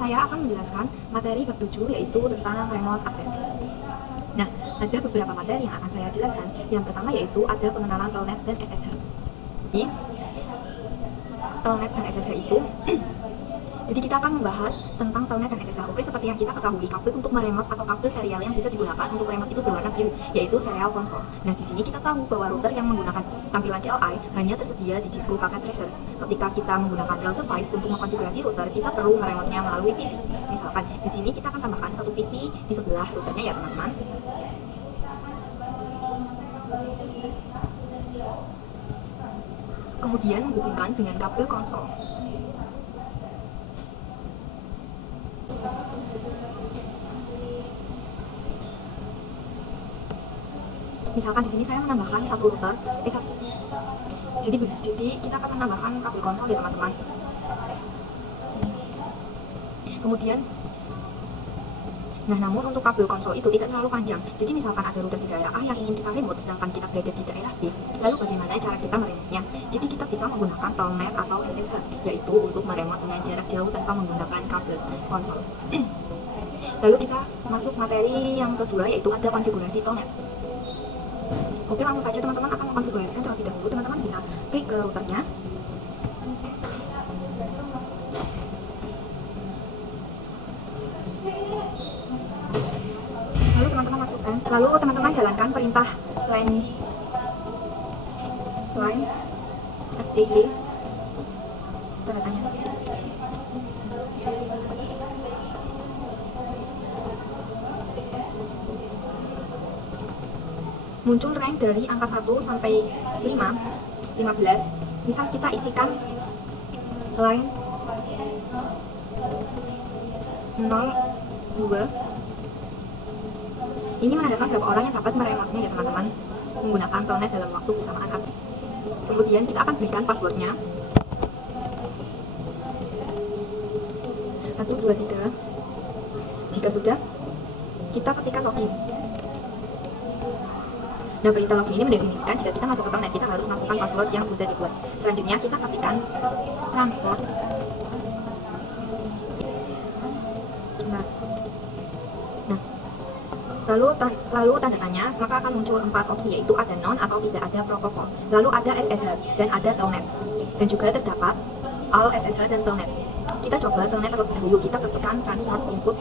saya akan menjelaskan materi bab 7 yaitu tentang remote access. Nah, ada beberapa materi yang akan saya jelaskan. Yang pertama yaitu ada pengenalan telnet dan SSH. Jadi, telnet dan SSH itu jadi kita akan membahas tentang telnet dan SSH. Oke, seperti yang kita ketahui, kabel untuk meremote atau kabel serial yang bisa digunakan untuk remote itu berwarna biru, yaitu serial console. Nah, di sini kita tahu bahwa router yang menggunakan tampilan CLI hanya tersedia di Cisco Packet Tracer. Ketika kita menggunakan real device untuk mengkonfigurasi router, kita perlu meremote-nya melalui PC. Misalkan, di sini kita akan tambahkan satu PC di sebelah routernya ya teman-teman. Kemudian menghubungkan dengan kabel konsol. Misalkan di sini saya menambahkan satu router, jadi kita akan menambahkan kabel konsol ya teman-teman. Kemudian, namun untuk kabel konsol itu tidak terlalu panjang. Jadi misalkan ada router di daerah A yang ingin kita remote, sedangkan kita berada di daerah B, lalu bagaimana cara kita meremote-nya? Jadi kita bisa menggunakan telnet atau SSH, yaitu untuk meremote dengan jarak jauh tanpa menggunakan kabel konsol. Lalu kita masuk materi yang kedua, yaitu ada konfigurasi telnet. Oke, langsung saja teman-teman akan mengkonfigurasikan terlebih dahulu. Teman-teman bisa klik ke routernya. Lalu teman-teman jalankan perintah line FTP tanda tanya. Muncul rank dari angka 1 sampai 5, 15. Misal kita isikan line 0, 2. Ini menandakan berapa orang yang dapat meremote-nya ya teman-teman, menggunakan telnet dalam waktu bersamaan. Kemudian kita akan berikan passwordnya 1, 2, 3. Jika sudah, kita ketikkan login. Nah, perintah login ini mendefinisikan jika kita masuk ke telnet, kita harus masukkan password yang sudah dibuat. Selanjutnya kita ketikkan transport. Lalu tanda tanya, maka akan muncul 4 opsi, yaitu ada non atau tidak ada protokol, lalu ada SSH dan ada telnet, dan juga terdapat all SSH dan telnet. Kita coba telnet terlebih dahulu. Kita ketikkan transport input,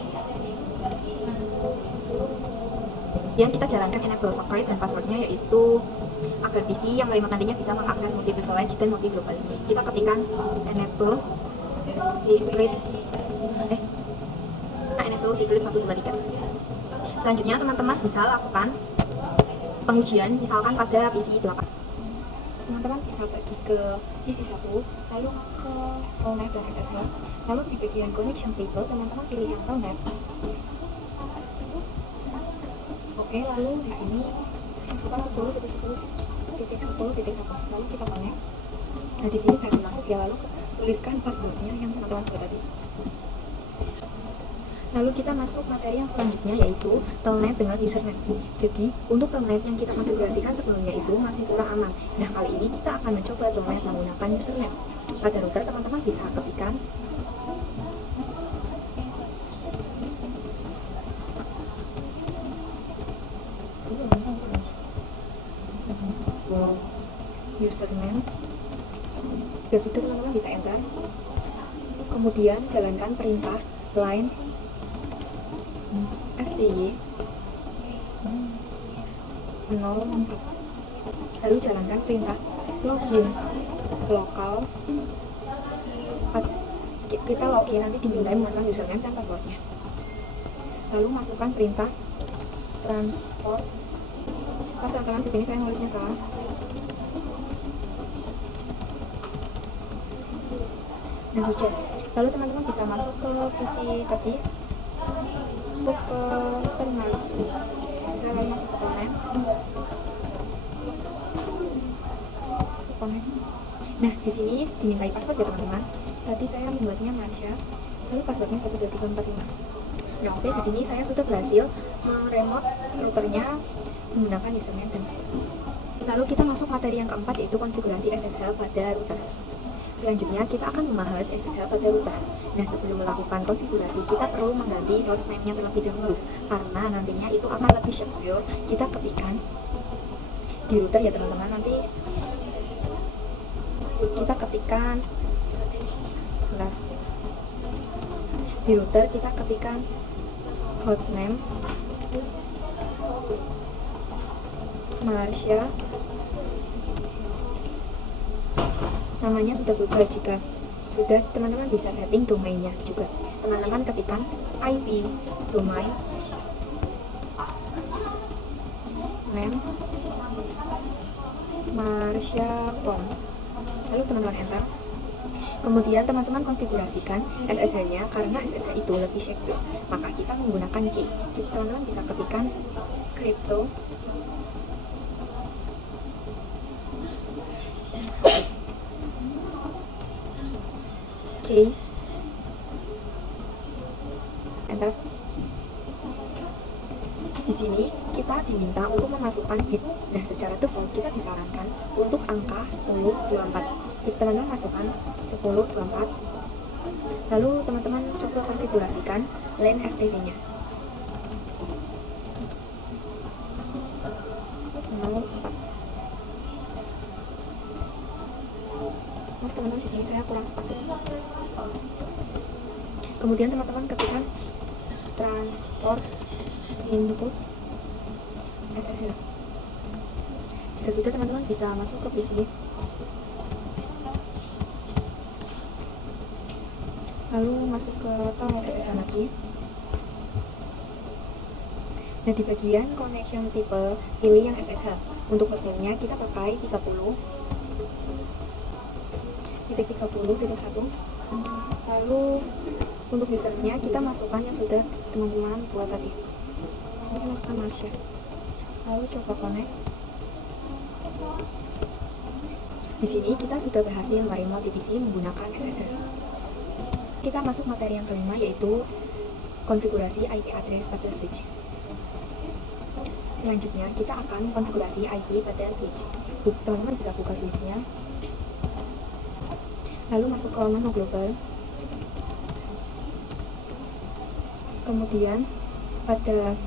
yang kita jalankan enable secret dan passwordnya yaitu agar PC yang meremote nantinya bisa mengakses multi privilege dan multi global. Kita ketikkan enable secret 1, 2, 3. Selanjutnya teman-teman bisa lakukan pengujian misalkan pada PC 8. Teman-teman bisa pergi ke PC 1, lalu ke telnet dan SSH, lalu di bagian connection table teman-teman pilih yang telnet. Oke, lalu di sini masukkan 10.10.10.1, lalu kita connect. Nah, di sini berhasil masuk ya, lalu tuliskan passwordnya yang teman-teman buat tadi. Lalu kita masuk materi yang selanjutnya yaitu telnet dengan username. Jadi untuk telnet yang kita konfigurasikan sebelumnya itu masih kurang aman. Nah, kali ini kita akan mencoba telnet menggunakan username. Pada router teman-teman bisa ketikkan username. Jika sudah teman-teman bisa enter. Kemudian jalankan perintah line FTY 04. Lalu jalankan perintah login lokal. Kita login, nanti dimintai memasang username dan passwordnya. Lalu masukkan perintah transport. Teman-teman di sini saya nulisnya salah. Dan sudah. Lalu teman-teman bisa masuk ke PC tadi, ke terminal. Saya lalu masuk ke telnet. Nah, di sini dimintai password ya teman-teman. Tadi saya membuatnya Marsha, lalu passwordnya 12345. Nah, oke, di sini saya sudah berhasil meremote routernya menggunakan username dan password. Lalu kita masuk materi yang keempat, yaitu konfigurasi SSH pada router. Selanjutnya kita akan membahas SSH pada router. Nah, sebelum melakukan konfigurasi, kita perlu mengganti hostname-nya terlebih dahulu, karena nantinya itu akan lebih secure kita ketikkan di router ya teman-teman. Nanti kita ketikkan di router, kita ketikkan hostname Marsha, namanya sudah berubah. Jika sudah, teman-teman bisa setting domainnya juga. Teman-teman ketikkan IP domain name marsha.com, lalu teman-teman enter. Kemudian teman-teman konfigurasikan SSH-nya, karena SSH itu lebih secure, maka kita menggunakan key. Teman-teman bisa ketikkan crypto key, enter. Di sini kita diminta untuk memasukkan bit. Nah, secara default kita disarankan untuk angka 1024. Teman-teman masukkan 1024. Lalu teman-teman coba konfigurasikan LAN FTP-nya. 04. Maaf teman-teman, di sini saya kurang spasi. Kemudian teman-teman ketikkan transport input SSH. Jika sudah, teman-teman bisa masuk ke PC, lalu masuk ke tower SSH lagi. Nah, di bagian connection type, pilih yang SSH. Untuk hostname-nya kita pakai 30.30.1. Lalu untuk usernya kita masukkan yang sudah teman-teman buat tadi. Sini masukkan Marsha, lalu coba connect. Di sini kita sudah berhasil meremote divisi menggunakan SSH. Kita masuk materi yang kelima, yaitu konfigurasi IP address pada switch. Selanjutnya kita akan konfigurasi IP pada switch. Teman-teman bisa buka switchnya, lalu masuk ke menu global. Kemudian pada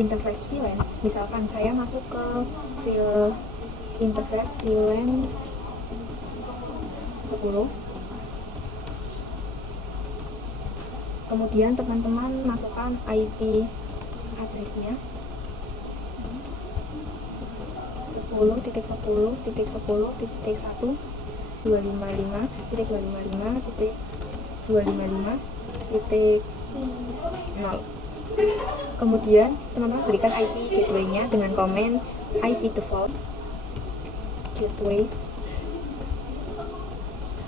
interface VLAN, misalkan saya masuk ke interface VLAN 10. Kemudian teman-teman masukkan IP address-nya 10.10.1.255.255.255.0. Kemudian teman-teman berikan IP gateway-nya dengan komen IP default gateway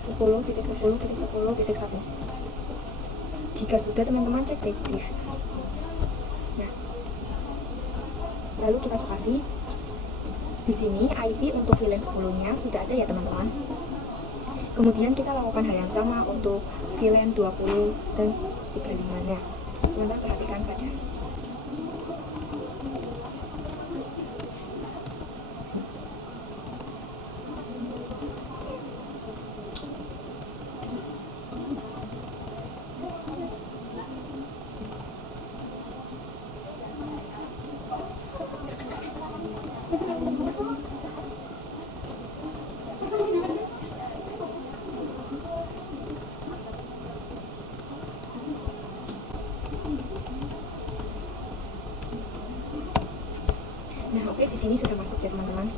10.10.10.1. Jika sudah, teman-teman cek debrief. Nah, lalu kita spasi. Di sini IP untuk VLAN 10-nya sudah ada ya teman-teman. Kemudian kita lakukan hal yang sama untuk VLAN 20 dan 35-nya. Teman-teman perhatikan saja. Nah, oke, di sini sudah masuk ya teman-teman.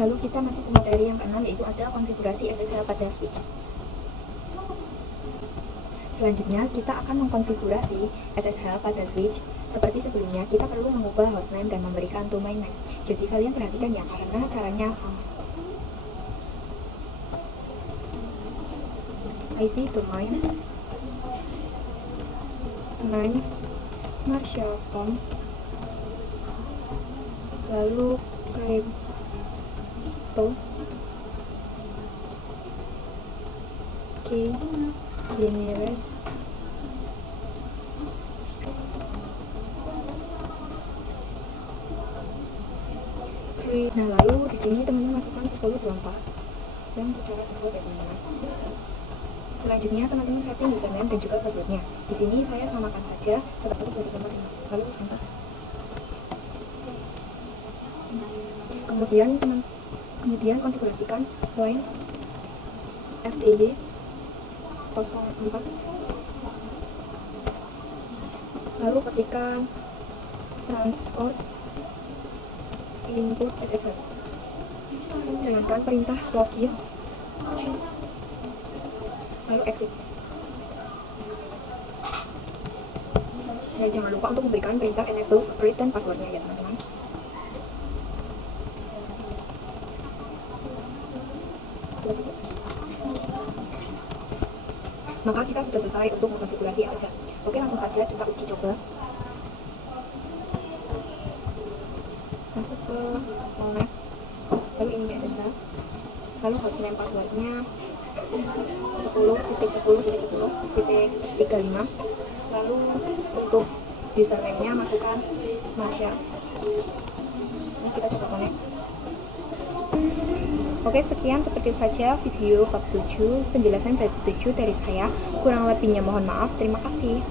Lalu kita masuk ke materi yang keenam, yaitu ada konfigurasi SSH pada switch. Selanjutnya kita akan mengkonfigurasi SSH pada switch. Seperti sebelumnya, kita perlu mengubah hostname dan memberikan domain name. Jadi kalian perhatikan ya, karena caranya sama. IP domain name marsha.com, lalu crypto key nearest nah lalu di sini teman-teman masukkan 1024. yang secara default ya teman-teman. Selanjutnya teman-teman setting username dan juga passwordnya. Di sini saya samakan saja seperti itu teman-teman. Lalu enter. Kemudian konfigurasikan line FTY 04. Lalu ketikkan transport input SSH. Jalankan perintah login. Lalu exit. Dan jangan lupa untuk memberikan perintah enable secret dan passwordnya ya teman-teman. Maka kita sudah selesai untuk mengkonfigurasi SSH. Oke, langsung saja kita uji coba. Masuk ke Monet, lalu ininya SSH, lalu hostname passwordnya 10.10.10.35. Lalu untuk username-nya masukkan Masya. Nah, kita coba connect. Oke, sekian seperti itu saja video bab 7, penjelasan bab 7 dari saya. Kurang lebihnya mohon maaf. Terima kasih.